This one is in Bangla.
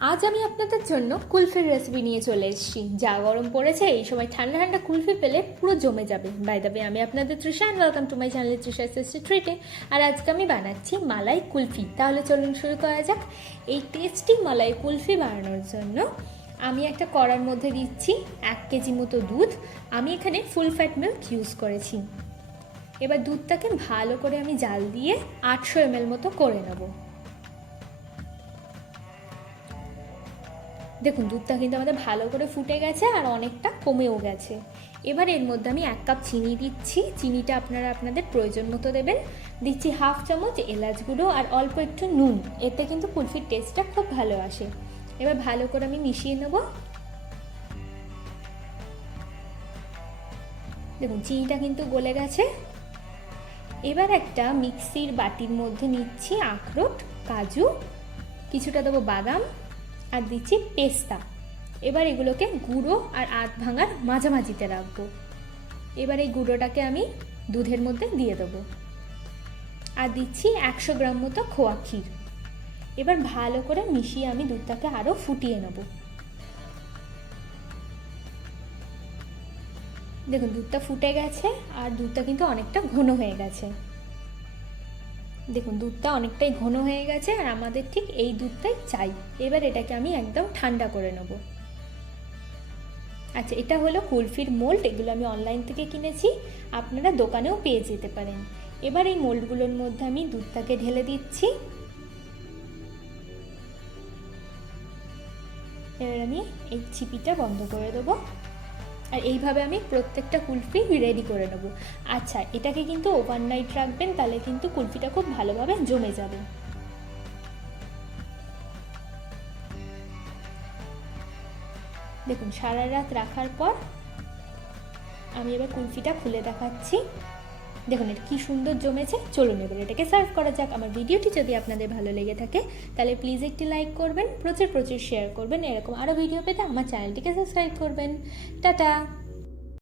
আজ আমি আপনাদের জন্য কুলফির রেসিপি নিয়ে চলে এসেছি। যা গরম পড়েছে, এই সময় ঠান্ডা ঠান্ডা কুলফি পেলে পুরো জমে যাবে। বাই দ্য ওয়ে, আমি আপনাদের Trisha and welcome to my channel Trisha tasty ট্রিটে। আর আজকে আমি বানাচ্ছি মালাই কুলফি। তাহলে চলুন শুরু করা যাক। এই টেস্টি মালাই কুলফি বানানোর জন্য আমি একটা কড়ার মধ্যে দিচ্ছি 1 কেজি মতো দুধ। আমি এখানে ফুল ফ্যাট মিল্ক ইউজ করেছি। এবার দুধটাকে ভালো করে আমি জাল দিয়ে 800 ml মতো করে নেব। দেখুন, দুধটা কিন্তু আমাদের ভালো করে ফুটে গেছে আর অনেকটা কমেও গেছে। এবার এর মধ্যে আমি 1 কাপ চিনি দিচ্ছি। চিনিটা আপনারা আপনাদের প্রয়োজন মতো দেবেন। দিচ্ছি 1/2 চামচ এলাচ গুঁড়ো আর অল্প একটু নুন। এতে কিন্তু কুলফির টেস্টটা খুব ভালো আসে। এবার ভালো করে আমি মিশিয়ে নেব। দেখুন, চিনিটা কিন্তু গলে গেছে। এবার একটা মিক্সির বাটির মধ্যে নিচ্ছি আখরোট, কাজু, কিছুটা দেবো বাদাম আর দিচ্ছি পেস্তা। এবার এগুলোকে গুঁড়ো আর আধ ভাঙার মাঝামাঝিতে রাখবো। এবার এই গুঁড়োটাকে আমি দুধের মধ্যে দিয়ে দেবো আর দিচ্ছি 100 গ্রাম মতো খোয়া ক্ষীর। এবার ভালো করে মিশিয়ে আমি দুধটাকে আরও ফুটিয়ে নেব। দেখুন, দুধটা ফুটে গেছে আর দুধটা কিন্তু অনেকটা ঘন হয়ে গেছে। দেখুন, দুধটা অনেকটাই ঘন হয়ে গেছে আর আমাদের ঠিক এই দুধটাই চাই। এবার এটাকে আমি একদম ঠান্ডা করে নেব। আচ্ছা, এটা হলো কুলফির মোল্ড। এগুলো আমি অনলাইন থেকে কিনেছি, আপনারা দোকানেও পেয়ে যেতে পারেন। এবার এই মোল্ডগুলোর মধ্যে আমি দুধটাকে ঢেলে দিচ্ছি। এবার আমি এই চিপিটা বন্ধ করে দেবো আর এইভাবে আমি প্রত্যেকটা কুলফি রেডি করে নেব। আচ্ছা, এটাকে কিন্তু ওভারনাইট রাখবেন, তাহলে কিন্তু কুলফিটা খুব ভালোভাবে জমে যাবে। দেখুন, সারা রাত রাখার পর আমি এবার কুলফিটা খুলে দেখাচ্ছি। দেখুন, এটা কি সুন্দর জমেছে। চলুন এবার এটাকে সার্ভ করা যাক। আমার ভিডিওটি যদি আপনাদের ভালো লেগে থাকে তাহলে প্লিজ একটি লাইক করবেন, প্রচুর প্রচুর শেয়ার করবেন। এরকম আরও ভিডিও পেতে আমার চ্যানেলটিকে সাবস্ক্রাইব করবেন। টাটা।